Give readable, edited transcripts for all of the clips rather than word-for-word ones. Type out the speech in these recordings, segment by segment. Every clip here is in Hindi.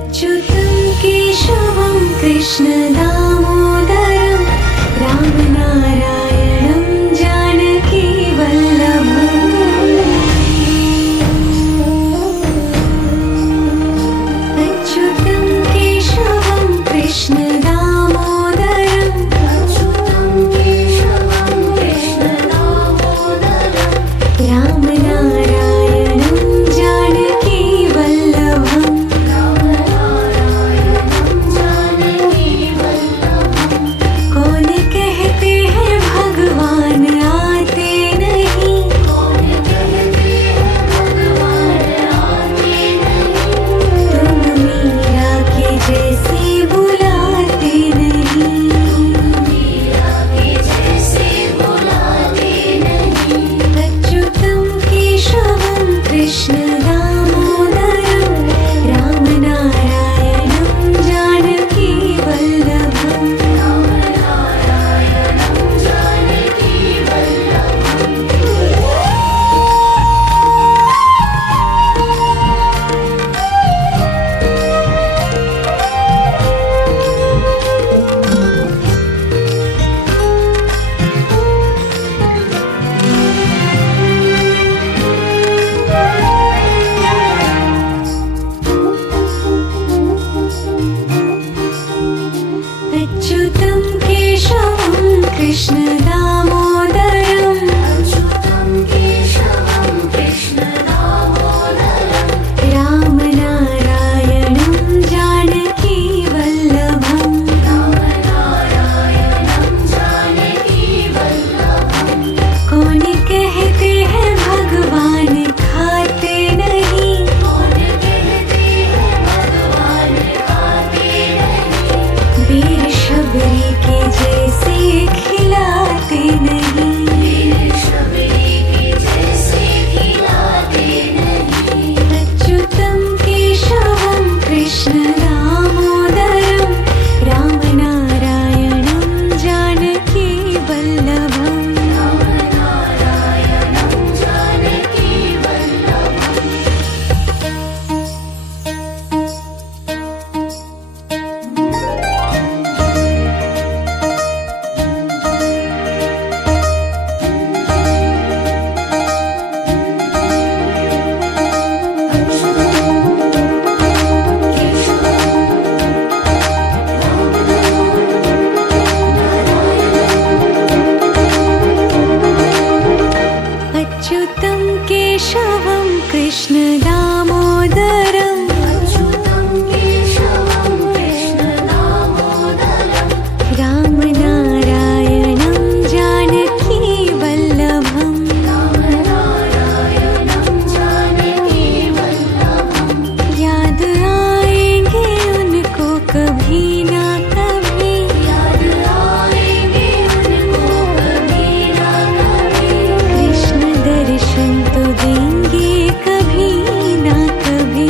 अच्युतं केशवं कृष्णदामोदरं रामनारायणं जानकीवल्लभम्। अच्युतं केशवं कृष्णदामोदरं रामनारायणं जानकीवल्लभम्। कौन कहते हैं भगवान आते नहीं, तुम मीरा के जैसे बुलाते नहीं। अच्युतं केशवं कृष्णदामोदरं रामनारायणं जानकीवल्लभम्। अच्युतं केशवं कृष्णदामोदरं रामनारायणं जानकीवल्लभम्। कौन कहते हैं भगवान खाते नहीं, वीर शबरी के जैसे खिलाते नहीं। अच्युतं केशवं कृष्णदामोदरं रामनारायणं जानकीवल्लभम्। अच्युतं केशवं कृष्णदामोदरं रामनारायणं जानकीवल्लभम्। याद आएंगे उनको कभी ना कभी, कृष्ण दर्शन तो देंगे कभी ना कभी।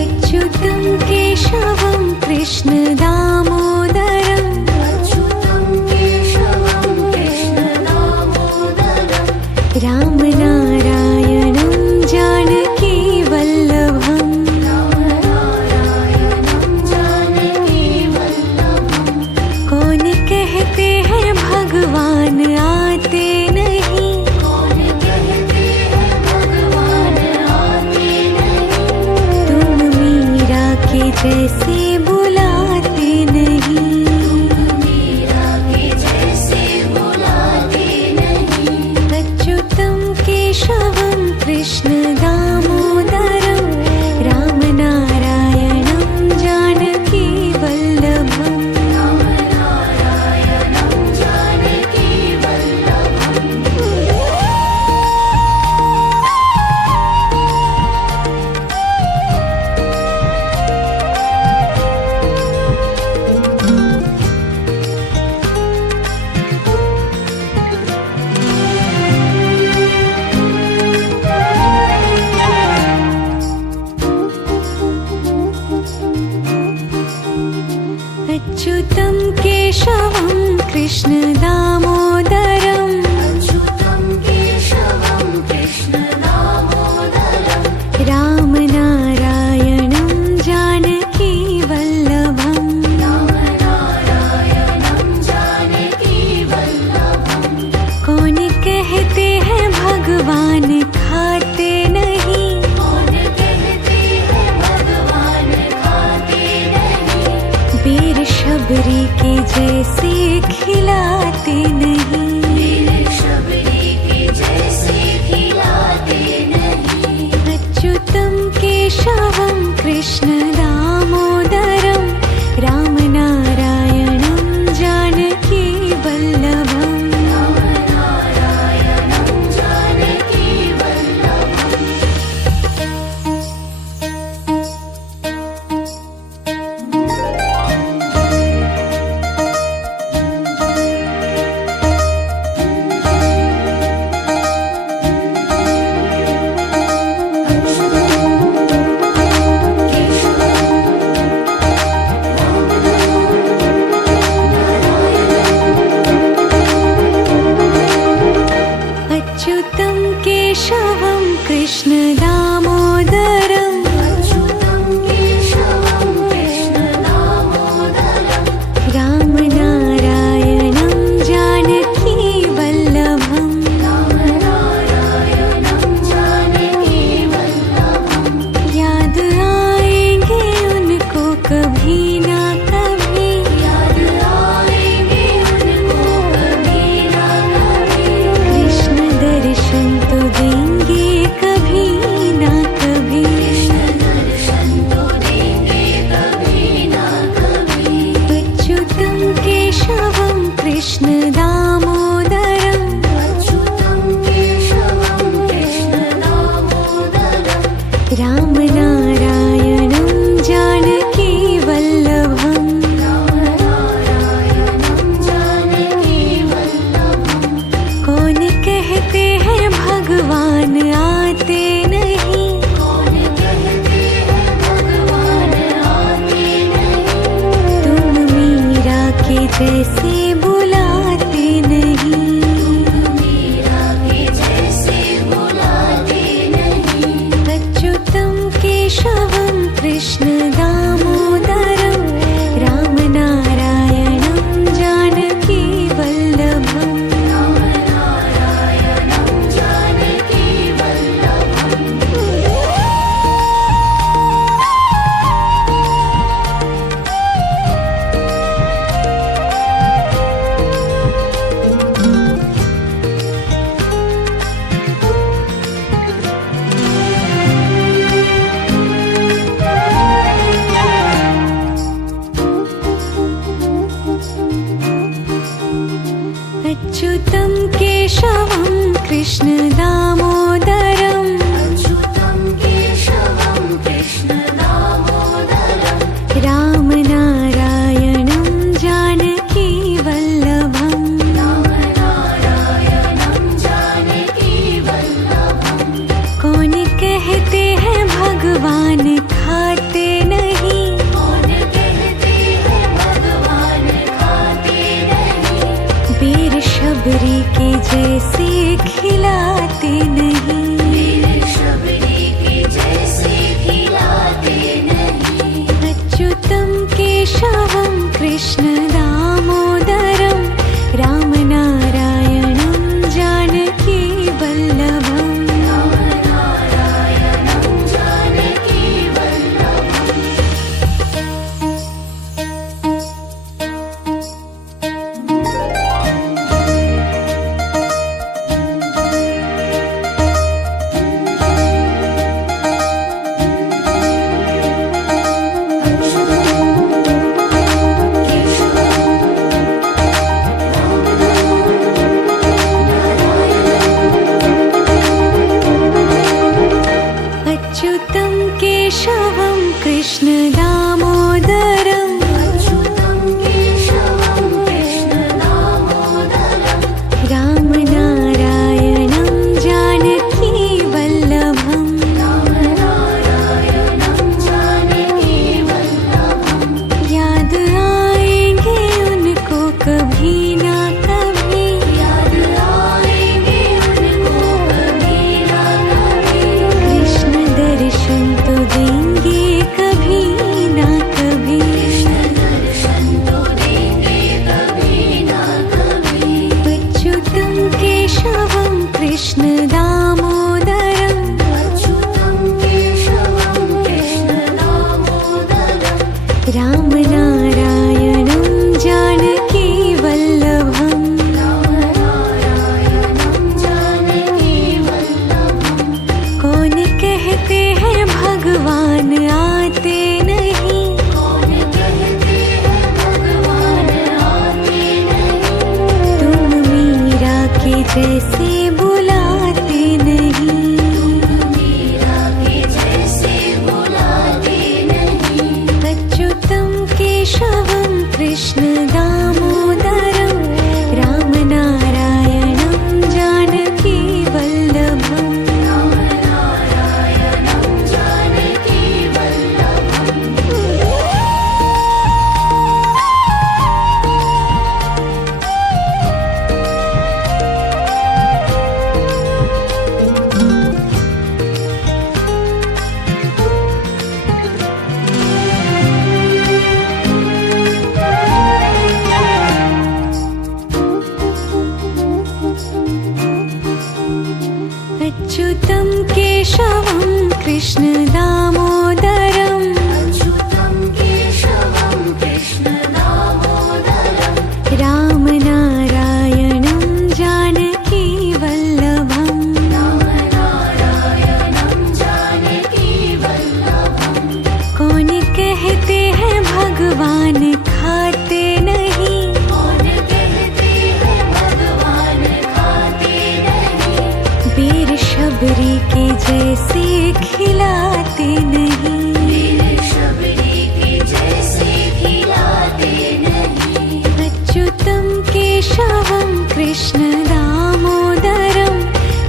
अच्युतं केशवं कृष्णदामोदरं रामनारायणं जानकीवल्लभम्। कौन कहते हैं भगवान आते नहीं, तुम मीरा के जैसे बुलाते नहीं। अच्युतं केशवं कृष्णदामोदरं रामनारायणं जानकीवल्लभम्। अच्युतं केशवं कृष्णदामोदरं अच्युतं केशवं कृष्ण दामोदरं रामनारायणं जानकी वल्लभम् अच्युतं केशवं कृष्ण दामोदरं रामनारायणं जानकी वल्लभम् याद आएंगे उनको कभी ना कभी कृष्ण दर्शन तो देंगे कभी ना कभी अच्युतं केशवं कृष्ण दामोदरं रामनारायणं जानकी वल्लभम् कौन कहते हैं भगवान आते नहीं तुम मीरा के जैसे बुलाते नहीं अच्युतं केशवं कृष्ण दामोदरं रामनारायणं जानकी वल्लभम् अच्युतं केशवं कृष्ण दामोदरं रामनारायणं जानकी वल्लभम् कौन कहते हैं भगवान खाते नहीं वीर शबरी के जैसे खिलाते नहीं अच्युतं केशवं कृष्ण दामोदरं रामनारायणं जानकी वल्लभम् कृष्ण दामोदरम् अच्युतं केशवं कृष्ण दामोदरम् रामनारायणं जानकी वल्लभम् रामनारायणं जानकी वल्लभम् कौन कहते हैं भगवान खाते नहीं कौन कहते हैं भगवान खाते नहीं वीर शबरी के जैसे खिलाते नहीं वीर शबरी के जैसे खिलाते नहीं अच्युतं केशवं कृष्ण दामोदरम्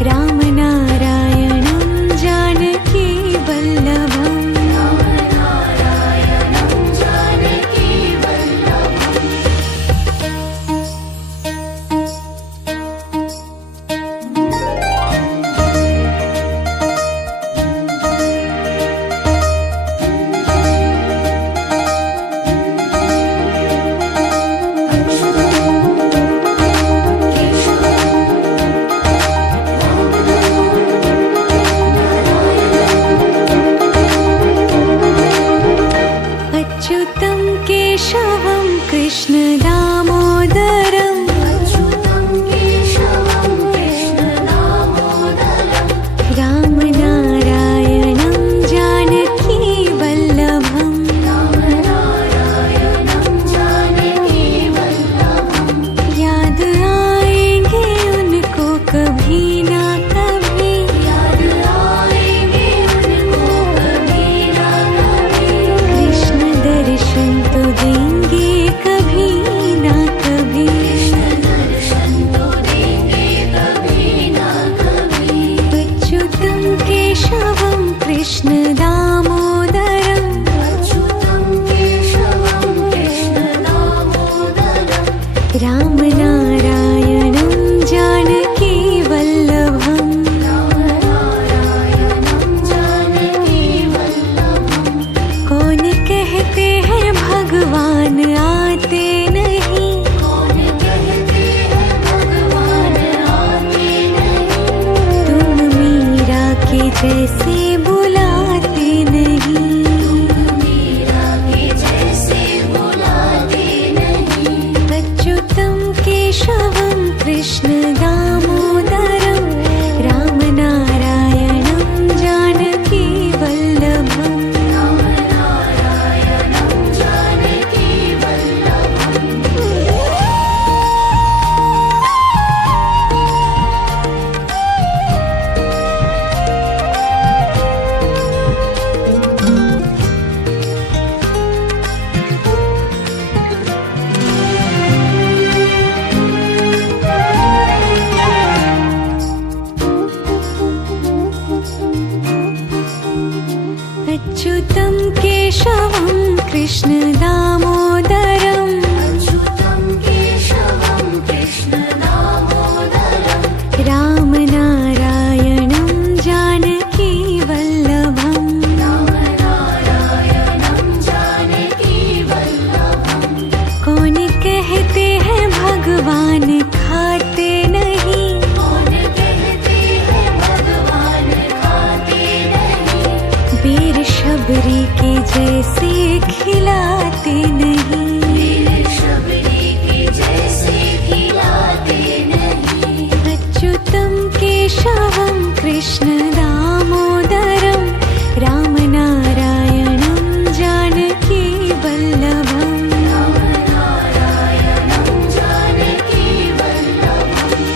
रामनारायणं जानकी वल्लभम् रामनारायणं जानकी वल्लभम् अच्युतं केशवं कृष्ण दामोदरम् अच्युतं केशवं कृष्ण दामोदरम् रामनारायणं जानकी वल्लभम् रामनारायणं जानकी वल्लभम् याद आएंगे उनको कभी ना कभी याद आएंगे उनको कभी ना कभी कृष्ण दर्शन तो देंगे कभी ना कभी कृष्ण दर्शन तो देंगे कभी ना कभी अच्युतं केशवं कृष्ण दामोदरम् अच्युतं केशवं कृष्ण दामोदरम् रामनारायणं जानकी वल्लभम् रामनारायणं जानकी वल्लभम् कौन कहते हैं भगवान आते नहीं कौन कहते हैं भगवान आते नहीं तुम मीरा के जैसे बुलाते नहीं मीरा के जैसे बुलाते नहीं अच्युतं केशवं कृष्ण दामोदरम् रामनारायणं जानकी वल्लभम् रामनारायणं जानकी वल्लभम् अच्युतं केशवं कृष्ण दामोदरम् अच्युतं केशवं कृष्ण दामोदरम् रामनारायणं जानकी वल्लभम् रामनारायणं जानकी वल्लभम् कौन कहते हैं भगवान खाते नहीं कौन कहते हैं भगवान खाते नहीं वीर शबरी के जैसे खिलाते नहीं वीर शबरी के जैसे खिलाते नहीं अच्युतं केशवं कृष्ण दामोदरम् रामनारायणं जानकी वल्लभम् रामनारायणं जानकी वल्लभम्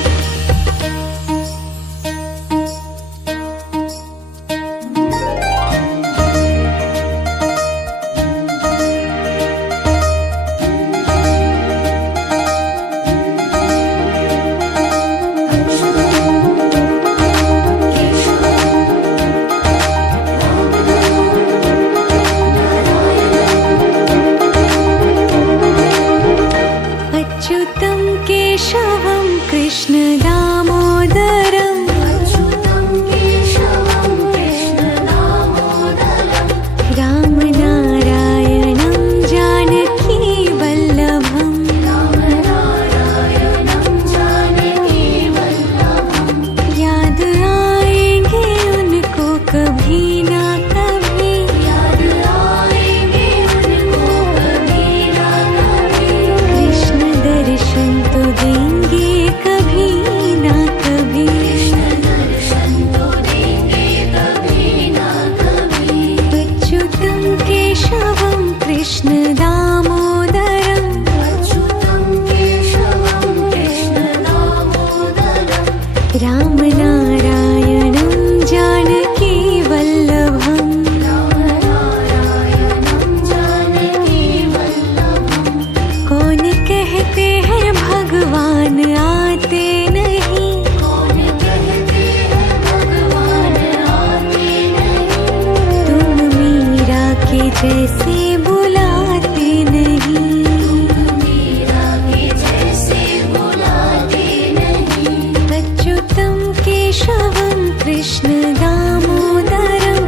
अच्युतं केशवं कृष्ण दामोदरम् अच्युतं केशवं कृष्ण दामोदरम् रामनारायणं जानकी वल्लभम् रामनारायणं जानकी वल्लभम् याद आएंगे उनको कभी ना जैसे बुलाते नहीं। मीरा के जैसे बुलाते नहीं। अच्युतं केशवं कृष्ण दामोदरं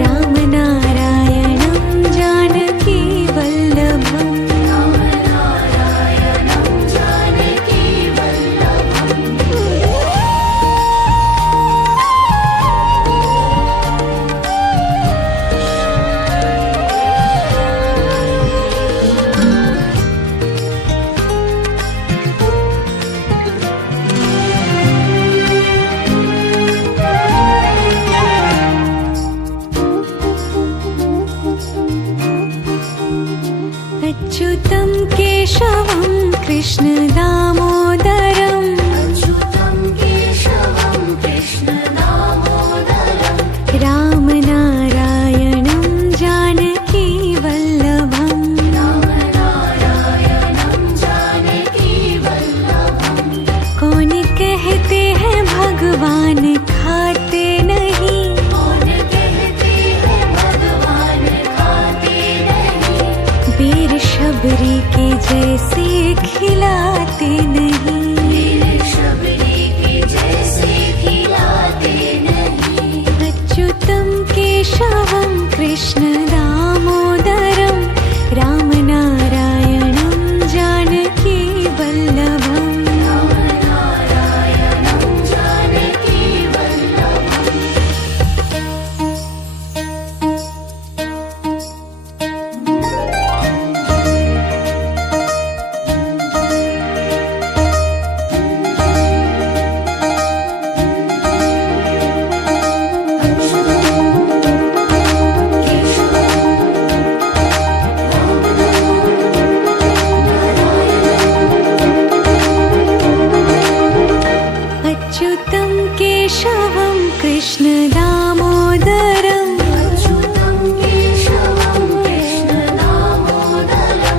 रामनारायणं जानकी वल्लभम्। रामनारायणं जानकी वल्लभम्। अच्युतं केशवं कृष्ण दामोदरं अच्युतं केशवं कृष्ण दामोदरं। रामनारायणं जानकी वल्लभम्। रामनारायणं जानकी वल्लभम्। कौन कहते हैं भगवान खाते नहीं। कौन कहते हैं भगवान खाते नहीं। वीर शबरी के जैसे खिलाते नहीं। वीर शबरी के जैसे खिलाते नहीं। अच्युतं केशवं कृष्ण दामोदरं रामनारायणं जानकी वल्लभम्। रामनारायणं जानकी वल्लभम्। अच्युतं केशवं कृष्ण दामोदरं अच्युतं केशवं कृष्ण दामोदरं।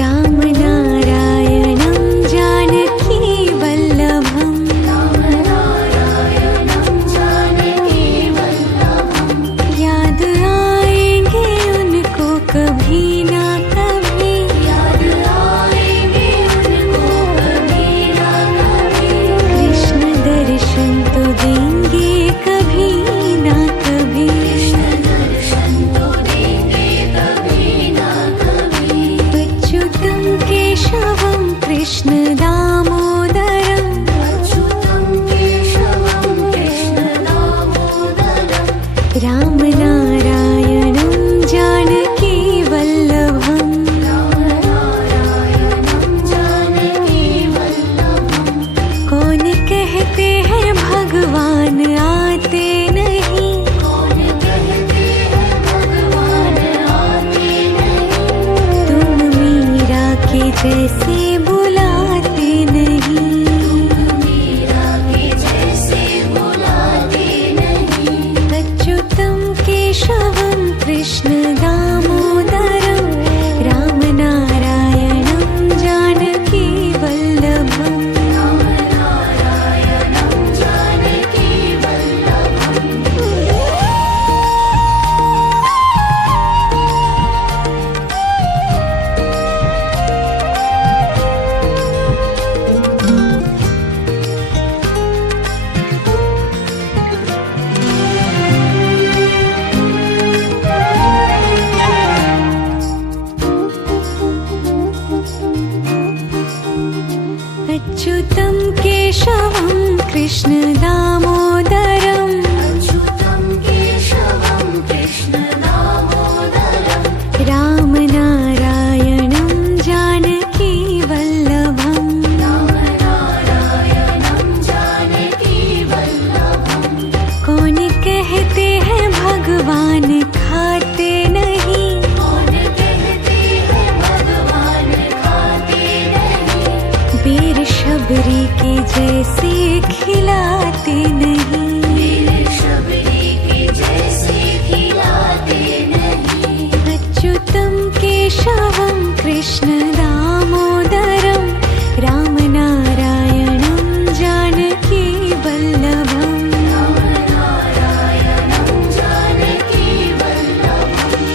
रामनारायणं जानकी वल्लभम्। रामनारायणं जानकी वल्लभम्। याद आएंगे उनको कभी ना कभी। याद आएंगे उनको कभी ना कभी। कृष्ण दर्शन तो देंगे कभी ना कभी। कृष्ण दर्शन तो देंगे कभी ना कभी। अच्युतं केशवं कृष्ण दामोदरं अच्युतं केशवं कृष्ण दामोदरं। रामनारायणं जानकी वल्लभम्। रामनारायणं जानकी वल्लभम्। कौन कहते हैं भगवान आते नहीं। कौन कहते हैं भगवान आते नहीं। तुम मीरा के जैसे बुलाते नहीं। मीरा के जैसे बुलाते नहीं। अच्युतं केशवं कृष्ण दामोदरं रामनारायणं जानकी वल्लभम्। रामनारायणं जानकी वल्लभम्। अच्युतं केशवं कृष्ण दामोदरं अच्युतं केशवं कृष्ण दामोदरं। रामनारायणं जानकी वल्लभम्। रामनारायणं जानकी वल्लभम्। कौन कहते हैं भगवान खाते नहीं। कौन कहते हैं भगवान खाते नहीं। वीर शबरी के जैसे खिलाते नहीं। वीर शबरी के जैसे खिलाते नहीं। अच्युतं केशवं कृष्ण दामोदरं रामनारायणं जानकी वल्लभम्। रामनारायणं जानकी वल्लभम्।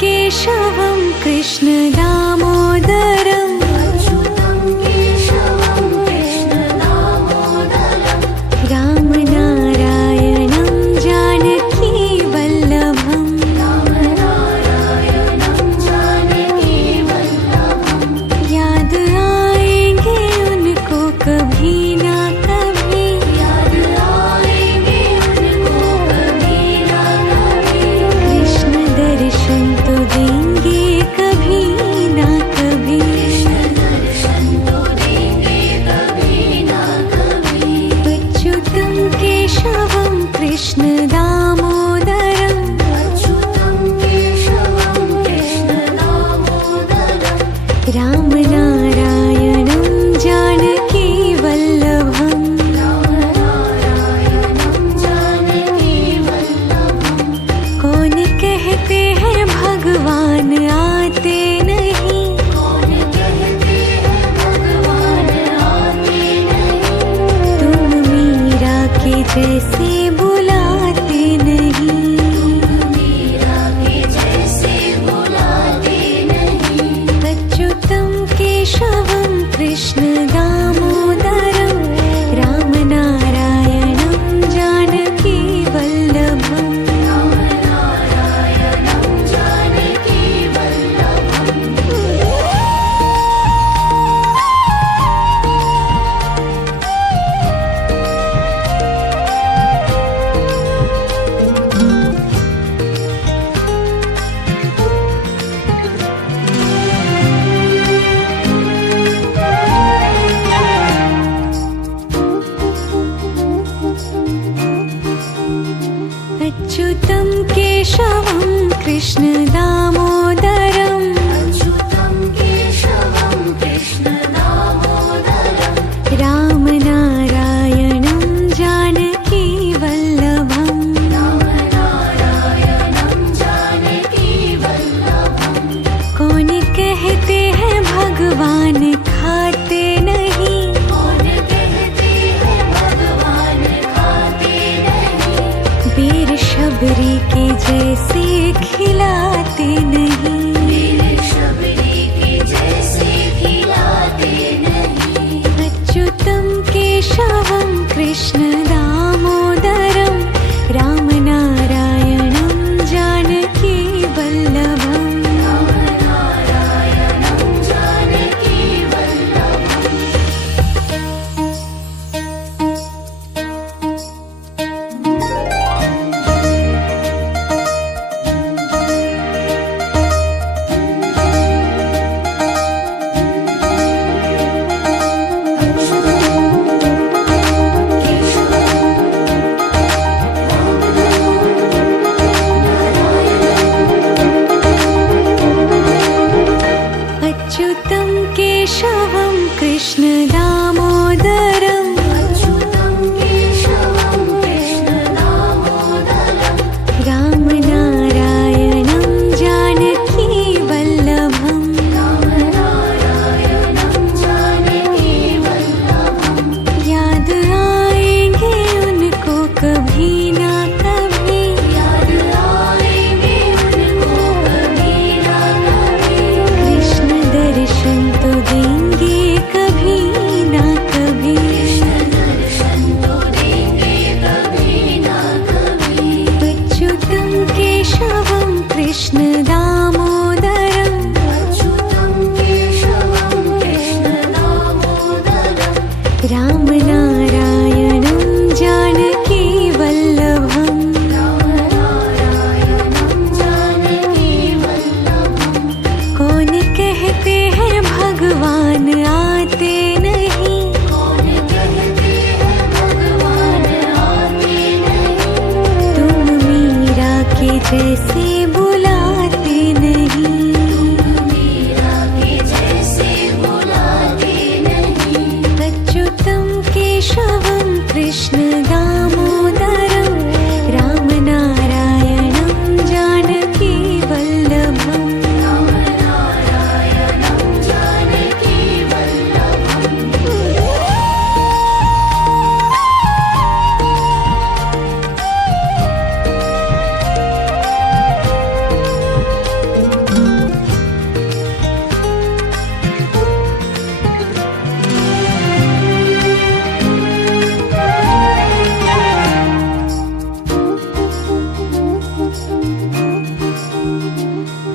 केशवं कृष्ण दामोदरम् अच्युतं केशवं कृष्ण दामोदरम् रामनारायणं जानकी वल्लभम् रामनारायणं जानकी वल्लभम् याद आएंगे उनको कभी ना कभी याद आएंगे उनको कभी ना कभी कृष्ण दर्शन तो देंगे कभी ना कभी कृष्ण दर्शन तो देंगे कभी ना कभी अच्युतं केशवं कृष्ण दामोदरम् अच्युतं केशवं कृष्ण दामोदरम् रामनारायणं जानकी वल्लभम् रामनारायणं जानकी वल्लभम् कौन कहते हैं भगवान आते नहीं कौन कहते हैं भगवान आते नहीं तुम मीरा के जैसे बुलाते नहीं मीरा के जैसे बुलाते नहीं अच्युतं केशवं कृष्ण दामोदरम् रामनारायणं जानकी वल्लभम् रामनारायणं जानकी वल्लभम् अच्युतं केशवं कृष्ण दामोदरम् अच्युतं केशवं कृष्ण दामोदरम् रामनारायणं जानकी वल्लभम् रामनारायणं जानकी वल्लभम् कौन कहते हैं भगवान खाते नहीं कौन कहते हैं भगवान खाते नहीं वीर शबरी के जैसे खिलाते नहीं वीर शबरी के जैसे खिलाते नहीं अच्युतं केशवं कृष्ण दामोदरम् रामनारायणं जानकी वल्लभम् रामनारायणं जानकी वल्लभम् केशवं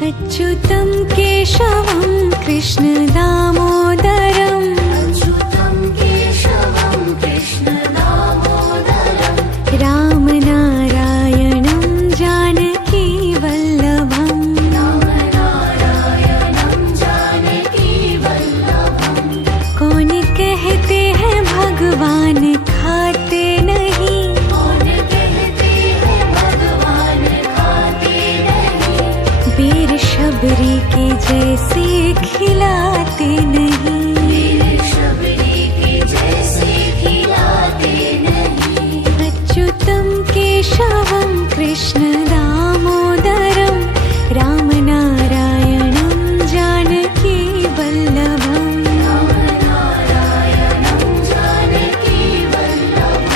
अच्युतं केशवं कृष्ण दामोदरम् अच्युतं केशवं कृष्ण दामोदरं रामनारायणं जानकी वल्लभम् रामनारायणं जानकी वल्लभं कौन कहते हैं भगवान खाते नहीं कौन कहते हैं भगवान खाते नहीं वीर शबरी के जैसे खिलाते नहीं वीर शबरी के जैसे खिलाते नहीं अच्युतं केशवं कृष्ण दामोदरं रामनारायणं जानकी वल्लभम् रामनारायणं जानकी वल्लभम्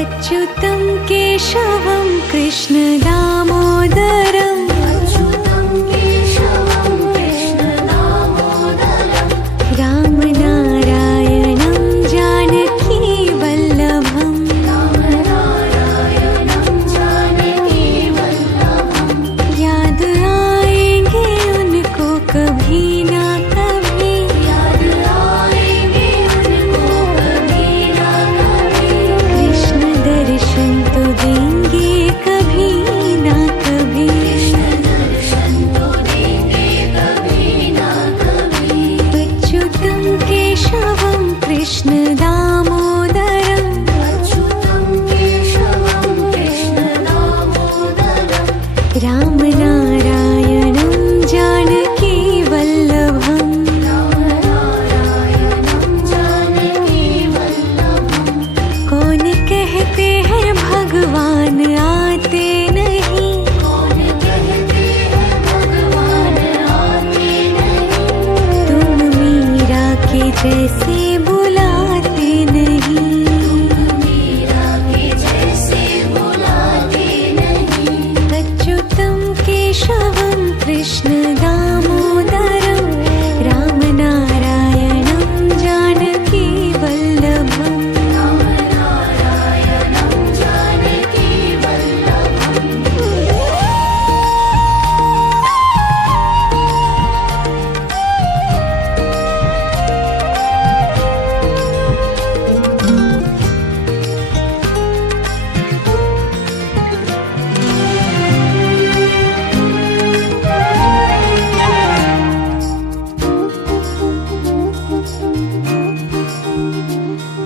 अच्युतं केशवं कृष्ण दामोदरम् अच्युतं केशवं कृष्ण दामोदरं रामनारायणं जानकी वल्लभम् रामनारायणं जानकी वल्लभं याद आएंगे उनको कभी ना कभी याद आएंगे उनको कभी ना कभी कृष्ण दर्शन तो देंगे कभी ना कभी कृष्ण दर्शन तो देंगे कभी ना कभी अच्युतं केशवं कृष्ण दामोदरम् अच्युतं केशवं कृष्ण दामोदरं रामनारायणं जानकी वल्लभम् रामनारायणं जानकी वल्लभं कौन कहते हैं भगवान आते नहीं कौन कहते हैं भगवान आते नहीं तुम मीरा के जैसे बुलाते नहीं मीरा के जैसे बुलाते नहीं अच्युतं केशवं कृष्ण दामोदरं रामनारायणं जानकी वल्लभम् रामनारायणं जानकी वल्लभम्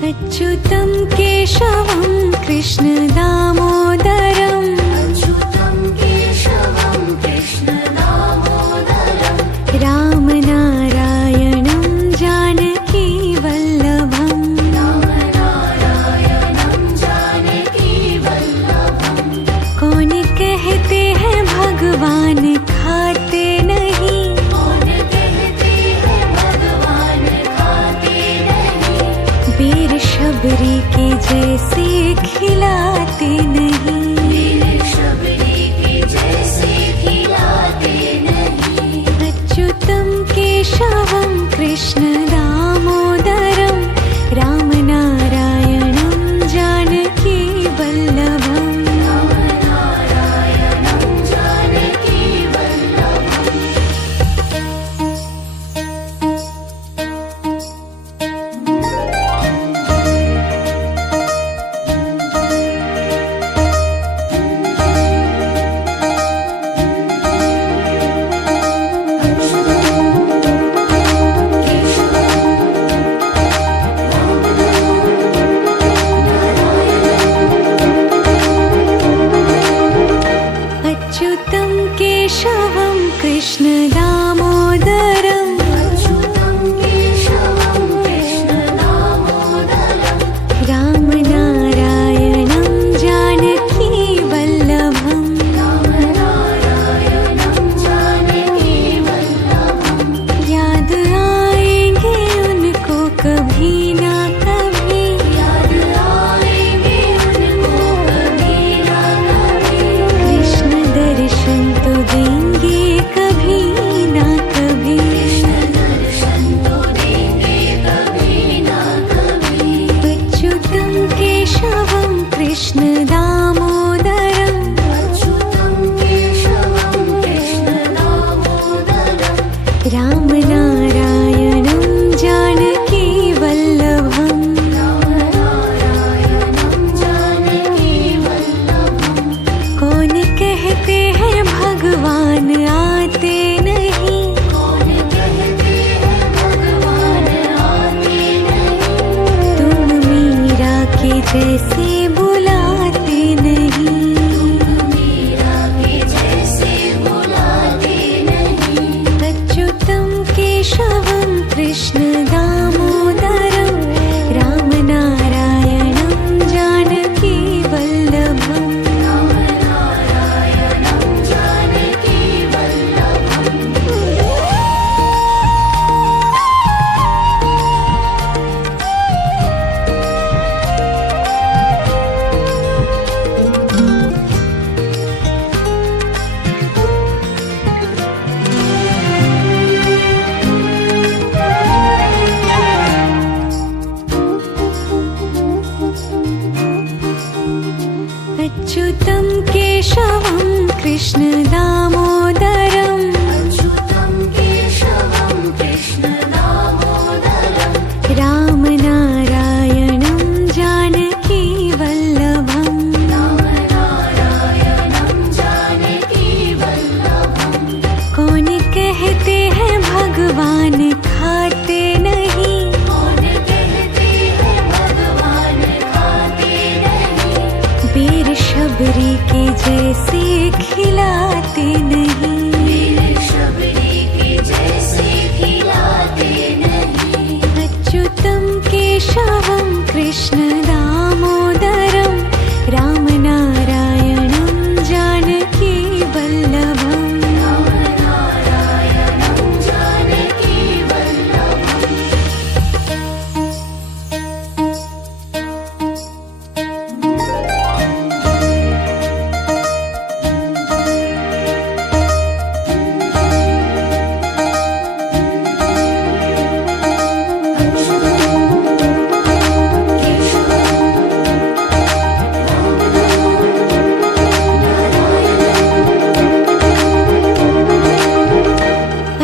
अच्युतं केशवं कृष्ण दामोदरम् अच्युतं केशवं कृष्ण दामोदरं रामनारायणं जानकी वल्लभम् रामनारायणं जानकी वल्लभं कौन कहते हैं भगवान खाते नहीं कौन कहते हैं भगवान खाते नहीं वीर शबरी के जैसे खिलाते नहीं वीर शबरी के जैसे खिलाते नहीं अच्युतं केशवं कृष्ण दामोदरं रामनारायणं जानकी वल्लभम् रामनारायणं जानकी वल्लभम् केशवं जैसे बुलाते नहीं। मीरा के जैसे बुलाते नहीं। अच्युतं केशवं कृष्ण दामोदरं रामनारायणं जानकी वल्लभम्। रामनारायणं जानकी वल्लभम्। अच्युतं केशवं कृष्ण दामोदरं अच्युतं केशवं कृष्ण दामोदरं। रामनारायणं जानकी वल्लभम्। रामनारायणं जानकी वल्लभम्। कौन कहते हैं भगवान खाते नहीं। कौन कहते हैं भगवान खाते नहीं। वीर शबरी के जैसे खिलाते नहीं। वीर शबरी के जैसे खिलाते नहीं। अच्युतं केशवं कृष्ण दामोदरं रामनारायणं जानकी वल्लभम्। रामनारायणं जानकी वल्लभम्।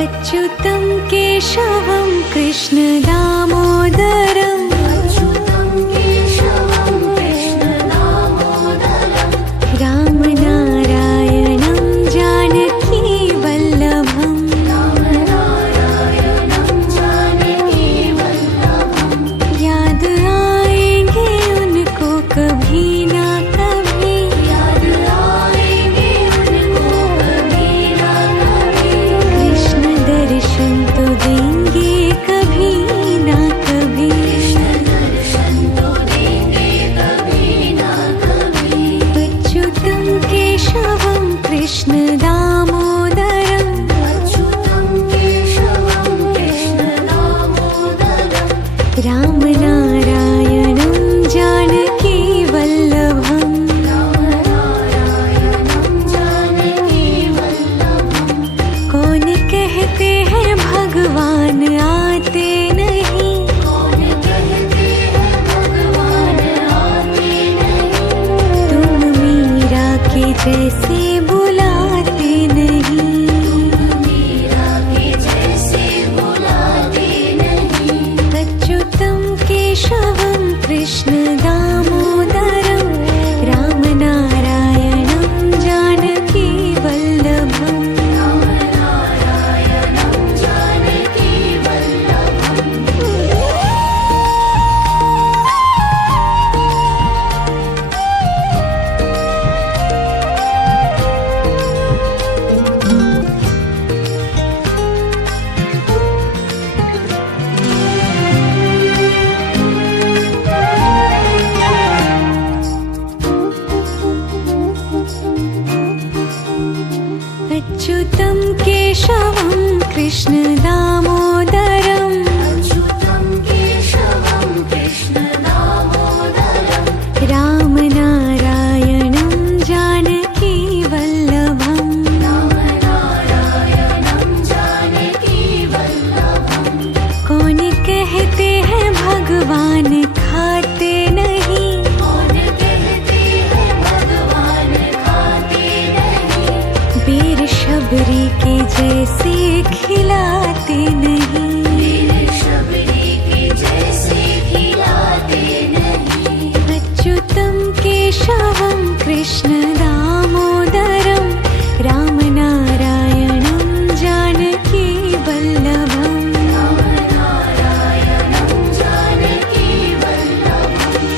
अच्युतं केशवं कृष्ण दामोदरं अच्युतं केशवं कृष्ण दामोदरं। रामनारायणं जानकी वल्लभम्। रामनारायणं जानकी वल्लभम्। याद आएंगे उनको कभी ना कभी। याद आएंगे उनको कभी ना कभी। कृष्ण दर्शन तो देंगे कभी ना कभी। कृष्ण दर्शन तो देंगे कभी ना कभी। अच्युतं केशवं कृष्ण दामोदरं अच्युतं केशवं कृष्ण दामोदरं। रामनारायणं जानकी वल्लभम्। रामनारायणं जानकी वल्लभम्। कौन कहते हैं भगवान आते नहीं। कौन कहते हैं भगवान आते नहीं। तुम मीरा के जैसे बुलाते नहीं। मीरा के जैसे बुलाते नहीं। अच्युतं केशवं कृष्ण दामोदरं रामनारायणं जानकी वल्लभम्। रामनारायणं जानकी वल्लभम्। अच्युतं केशवं कृष्ण दामोदरं अच्युतं केशवं कृष्ण दामोदरं। रामनारायणं जानकी वल्लभम्। रामनारायणं जानकी वल्लभम्। कौन कहते हैं भगवान खाते नहीं। कौन कहते हैं भगवान खाते नहीं। वीर शबरी के जैसे खिलाते नहीं। वीर शबरी के जैसे खिलाते नहीं। अच्युतं केशवं कृष्ण दामोदरं रामनारायणं जानकी वल्लभम्। रामनारायणं जानकी वल्लभम्।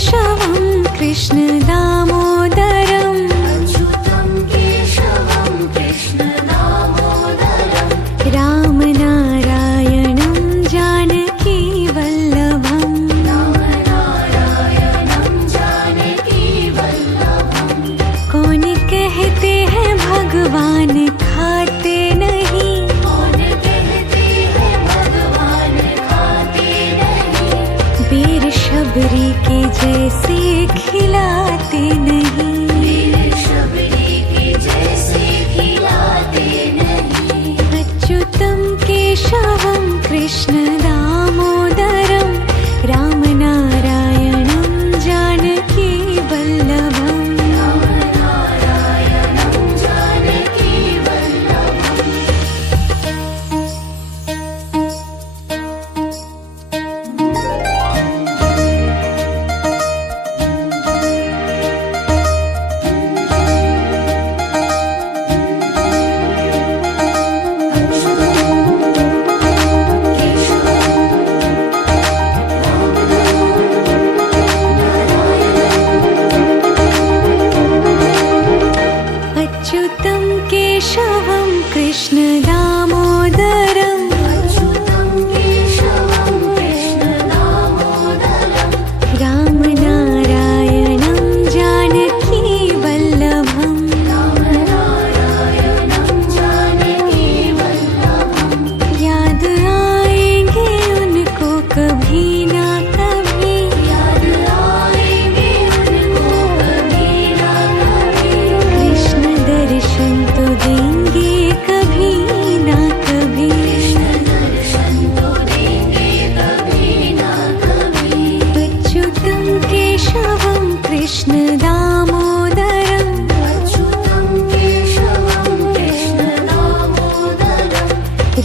केशवं कृष्ण दामोदरम् अच्युतं केशवं कृष्ण दामोदरम् रामनारायणं जानकी वल्लभम् रामनारायणं जानकी वल्लभम् कौन कहते हैं भगवान खाते नहीं कौन कहते हैं भगवान खाते नहीं वीर शबरी के जैसे खिलाते नहीं वीर शबरी के जैसे खिलाते नहीं अच्युतं केशवं कृष्ण दामोदरं रामनारायणं जानकी वल्लभम् रामनारायणं जानकी वल्लभम् अच्युतं केशवं कृष्ण दामोदरम् अच्युतं केशवं कृष्ण दामोदरम् रामनारायणं जानकी वल्लभम् रामनारायणं जानकी वल्लभम् याद आएंगे उनको कभी ना कभी याद आएंगे उनको कभी ना कभी कृष्ण दर्शन तो देंगे कभी ना कभी कृष्ण दर्शन तो देंगे कभी ना कभी अच्युतं केशवं कृष्ण दामोदरम् अच्युतं केशवं कृष्ण दामोदरम्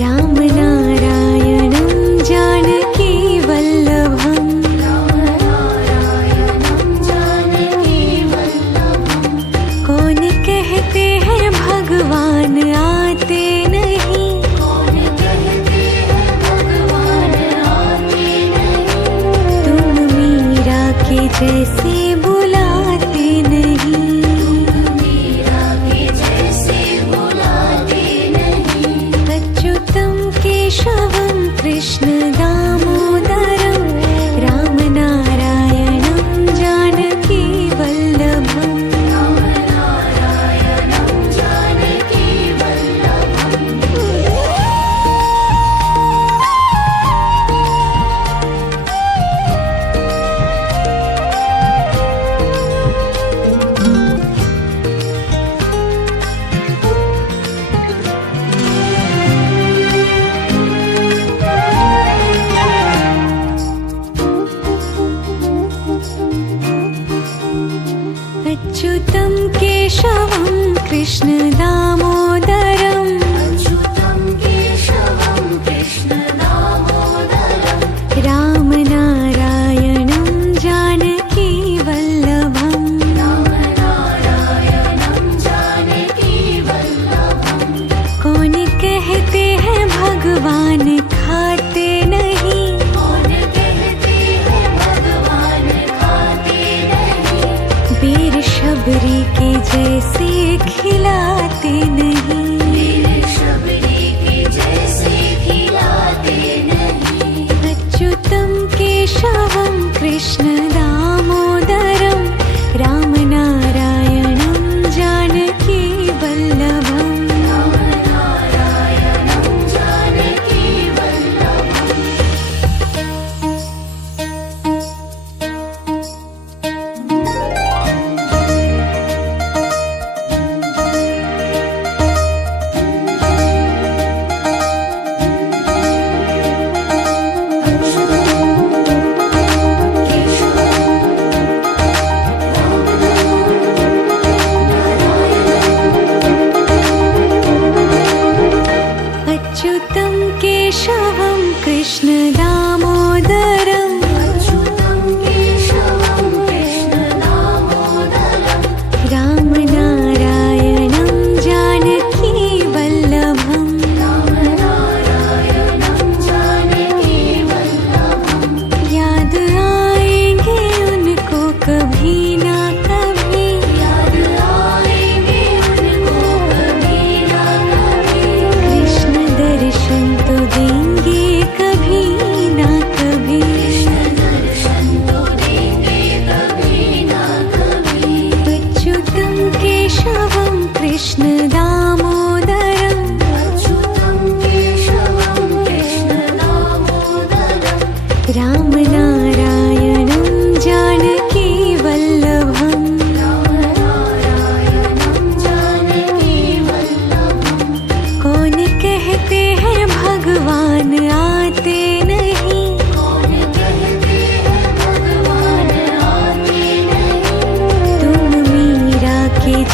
रामनारायणं जानकी वल्लभम् रामनारायणं जानकी वल्लभम् कौन कहते हैं भगवान आते नहीं कौन कहते हैं भगवान आते नहीं तुम मीरा के जैसे बुलाते नहीं मीरा के जैसे बुलाते नहीं अच्युतं केशवं कृष्ण दामोदरं रामनारायणं जानकी वल्लभम् रामनारायणं जानकी वल्लभम् अच्युतं केशवं कृष्ण दामोदरम् अच्युतं केशवं कृष्ण दामोदरम् रामनारायणं जानकी वल्लभम् रामनारायणं जानकी वल्लभम् कौन कहते हैं भगवान खाते नहीं कौन कहते हैं भगवान खाते नहीं वीर शबरी के जैसे खिलाते नहीं वीर शबरी के जैसे खिलाते नहीं अच्युतं केशवं कृष्ण दामोदरं रामनारायणं जानकी वल्लभम् रामनारायणं जानकी वल्लभम्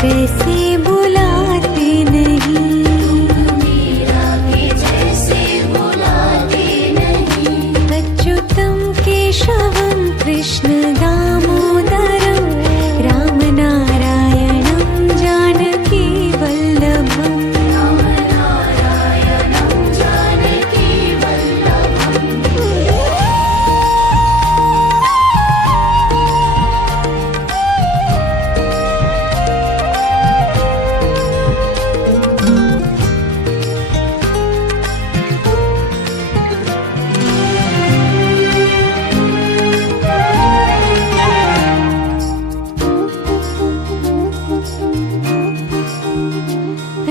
जैसे बुलाते नहीं। मीरा के जैसे बुलाते नहीं। अच्युतं केशवं कृष्ण दामोदरं रामनारायणं जानकी वल्लभम्। रामनारायणं जानकी वल्लभम्।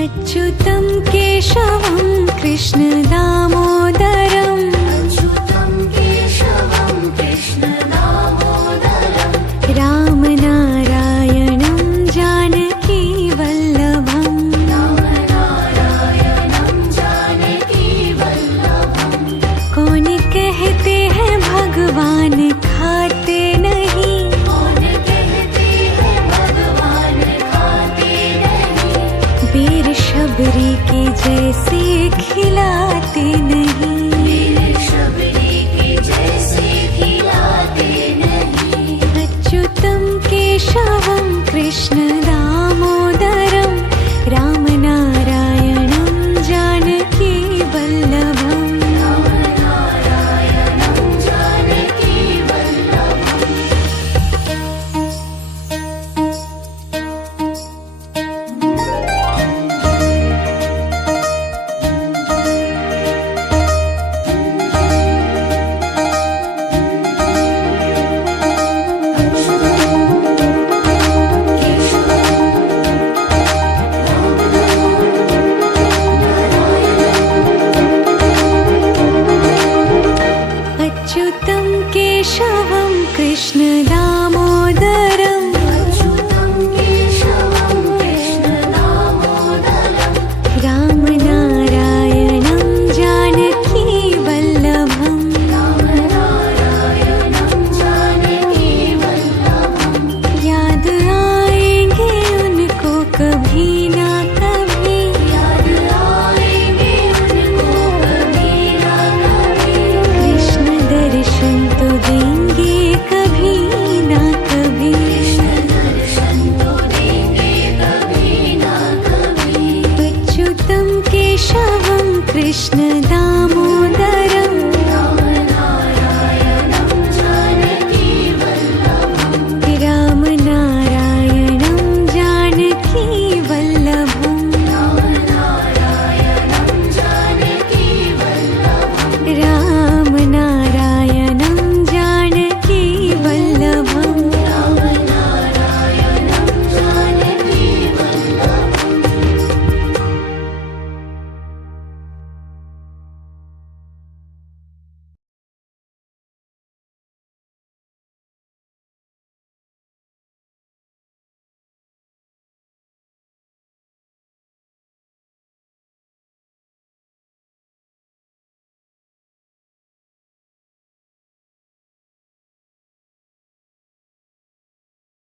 अच्युतं केशवं कृष्ण दामोदरं अच्युतं केशवं कृष्ण दामोदरम्। रामनारायणं जानकी वल्लभम्। रामनारायणं जानकी वल्लभम्। कौन कहते हैं भगवान खाते नहीं। कौन कहते हैं भगवान खाते नहीं। वीर शबरी के जैसे खिलाते नहीं। वीर शबरी के जैसे खिलाते नहीं। अच्युतं केशवं कृष्ण दामोदरं